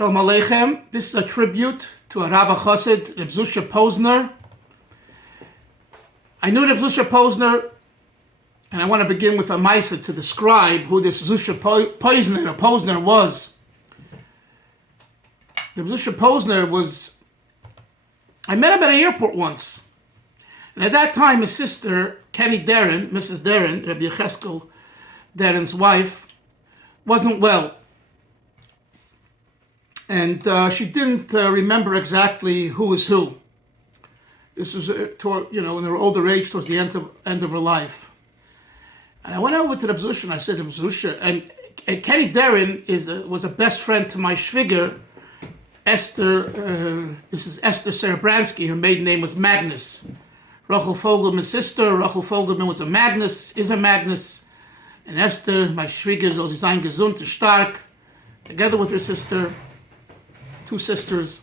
Shalom Aleichem. This is a tribute to HaRav Chasid, Reb Zushe Posner. I knew Reb Zushe Posner, and I want to begin with a Maisa to describe who this Zushe Posner was. Reb Zushe Posner was, I met him at an airport once. And at that time, his sister, Kenny Darren, Mrs. Darren, Rabbi Yecheskel Darren's wife, wasn't well. And she didn't remember exactly who was who. This was, in her older age, towards the end of her life. And I went over to Reb Zushe and I said, Reb Zushe, and Kenny Darren was a best friend to my shviger, Esther. This is Esther Serebransky. Her maiden name was Magnus. Rachel Fogelman's sister. Rachel Fogelman was is a Magnus. And Esther, my shviger, soll sie sein gesund und stark, together with her sister. Two sisters.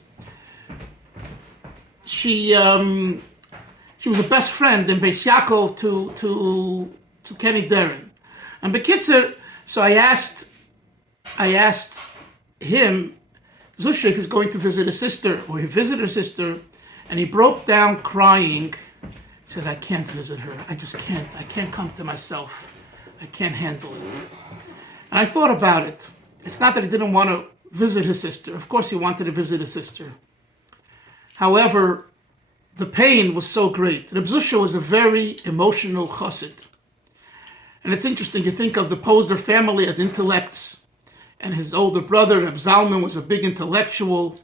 She was a best friend in Beis Yaakov to Kenny Darren. And Bekitzer, so I asked him, Zushe, if he's going to visit a sister, or he visited her sister, and he broke down crying. He said, I can't visit her. I just can't. I can't come to myself. I can't handle it. And I thought about it. It's not that he didn't want to visit his sister. Of course he wanted to visit his sister. However, the pain was so great. Reb Zushe was a very emotional Chasid. And it's interesting, you think of the Posner family as intellects, and his older brother, Reb Zalman, was a big intellectual.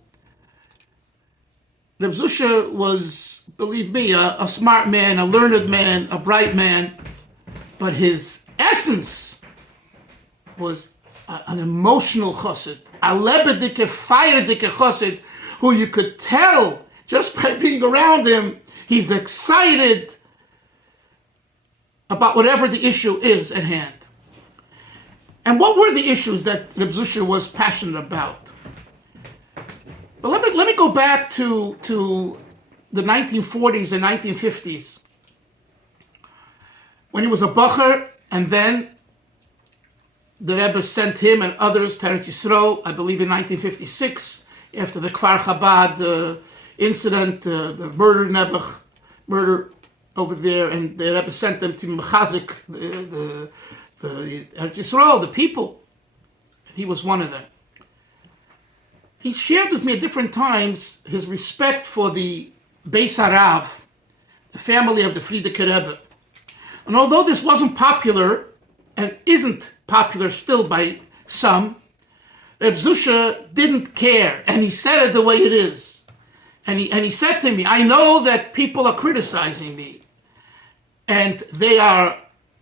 Reb Zushe was, believe me, a smart man, a learned man, a bright man, but his essence was an emotional chassid, a lebedike, feierdike chassid, who you could tell just by being around him, he's excited about whatever the issue is at hand. And what were the issues that Reb Zushe was passionate about? But let me go back to the 1940s and 1950s, when he was a bacher, and then the Rebbe sent him and others to Eretz Yisrael, I believe in 1956, after the Kfar Chabad incident, the murder over there, and the Rebbe sent them to Mechazik, the Eretz Yisrael, the people. And he was one of them. He shared with me at different times his respect for the Beis HaRav, the family of the Frierdiker Rebbe. And although this wasn't popular, and isn't popular still by some, Reb Zushe didn't care, and he said it the way it is. And he said to me, I know that people are criticizing me, and they are,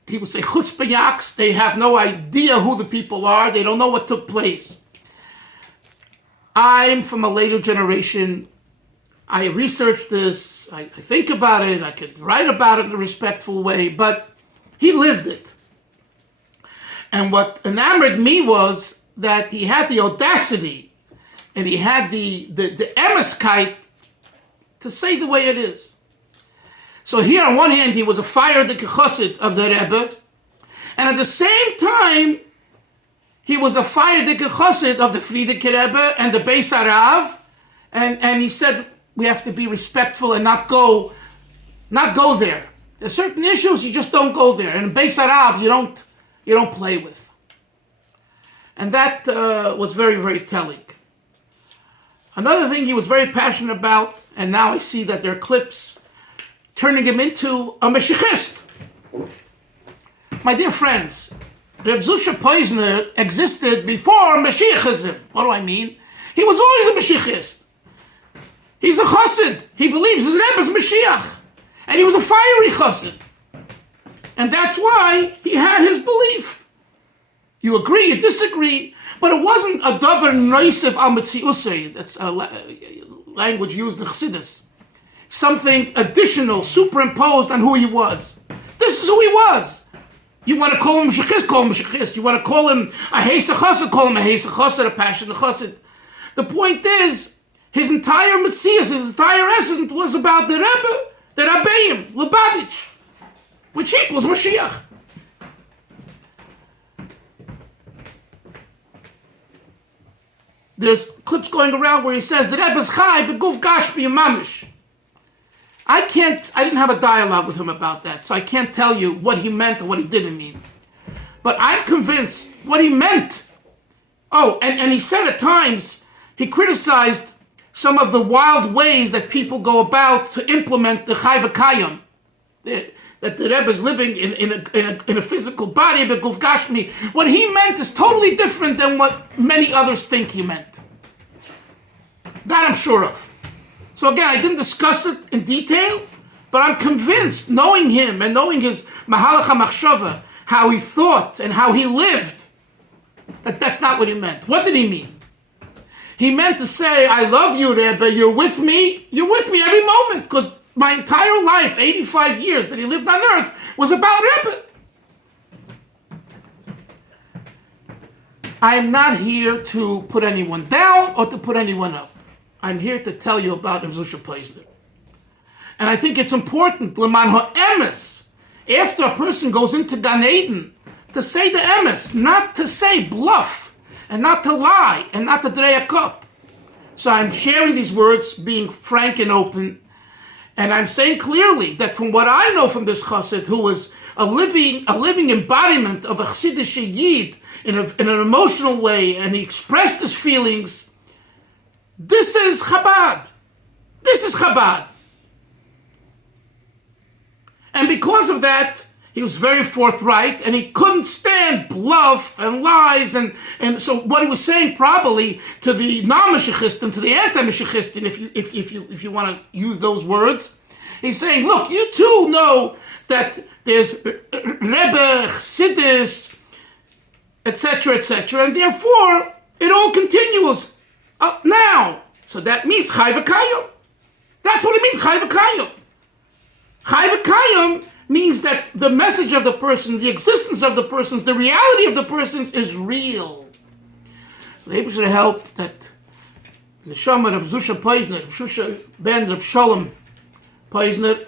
he would say, chutzpanyaks, they have no idea who the people are, they don't know what took place. I'm from a later generation. I researched this, I think about it, I could write about it in a respectful way, but he lived it. And what enamored me was that he had the audacity and he had the Emes to say the way it is. So here on one hand, he was a feierdike chassid of the Rebbe, and at the same time, he was a feierdike chassid of the Frierdiker Rebbe and the Beis HaRav, and he said, we have to be respectful and not go there. There's certain issues you just don't go there, and in Beis HaRav you don't play with. And that was very, very telling. Another thing he was very passionate about, and now I see that there are clips turning him into a Mashiachist. My dear friends, Reb Zushe Posner existed before Mashiachism. What do I mean? He was always a Mashiachist. He's a Chasid. He believes his Rebbe is Mashiach. And he was a fiery Chasid. And that's why he had his belief. You agree, you disagree, but it wasn't a davar noisef al metziusei. That's a language used in Chassidus. Something additional, superimposed on who he was. This is who he was. You want to call him Mashiachist, call him Mashiachist. You want to call him a Heisa Chassid, call him a Heisa Chassid, a passionate Chassid. The point is, his entire Metzius, his entire essence was about the Rebbe, the Rabbeim, Lubavitch, which equals Mashiach. there's clips going around where he says, the Rebbe's chai beguf gashmi mamish. I didn't have a dialogue with him about that, so I can't tell you what he meant or what he didn't mean. But I'm convinced what he meant. Oh, and he said at times, he criticized some of the wild ways that people go about to implement the chai v'kayim. That the Rebbe is living in a physical body, beguf gashmi. What he meant is totally different than what many others think he meant. That I'm sure of. So again, I didn't discuss it in detail, but I'm convinced, knowing him and knowing his mahalach hamachshava, how he thought and how he lived, that that's not what he meant. What did he mean? He meant to say, I love you, Rebbe, you're with me every moment, because my entire life, 85 years that he lived on earth, was about Rebbe. I am not here to put anyone down or to put anyone up. I'm here to tell you about Zushe Posner. And I think it's important, Leman Emes, after a person goes into Gan Eden, to say the Emes, not to say bluff, and not to lie, and not to drei a cup. So I'm sharing these words, being frank and open, and I'm saying clearly that from what I know from this Chasid, who was a living embodiment of a Chassidish Yid in an emotional way, and he expressed his feelings, this is Chabad. This is Chabad. And because of that, he was very forthright, and he couldn't stand bluff and lies, and so what he was saying probably to the non-Mashiachistim, to the anti-Mashiachistim, if you want to use those words, he's saying, look, you too know that there's Rebbe, Chassidus, etc., and therefore it all continues up now. So that means Chai v'Kayim. That's what it means, Chai v'Kayim. Chai v'Kayim means that the message of the person, the existence of the persons, the reality of the persons is real. So the Emes should help that the Neshama of Zushe Posner, Zushe ben Reb Shalom Posner,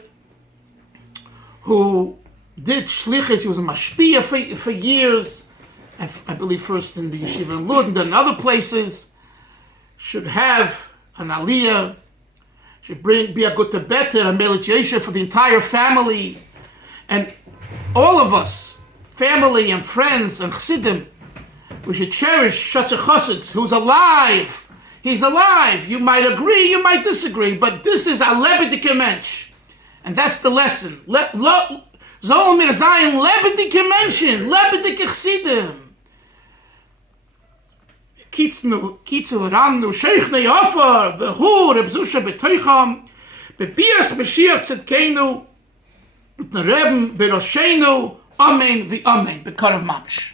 who did shlichus, he was a mashpia for years, I believe first in the yeshiva in Lud and then in other places, should have an aliyah, should be a good better, a melit yesha for the entire family, and all of us, family and friends and chassidim, we should cherish such a chassid who's alive. He's alive. You might agree, you might disagree, but this is a lebedike mensch, and that's the lesson. Zol mir zayin lebedike menschen, lebedike chassidim. Kitzu rannu sheichne yofer v'hu Reb Zushe b'toicham bebias Mashiach tzedkeinu utnereben b'roshenu amen v'amen b'karav mamish.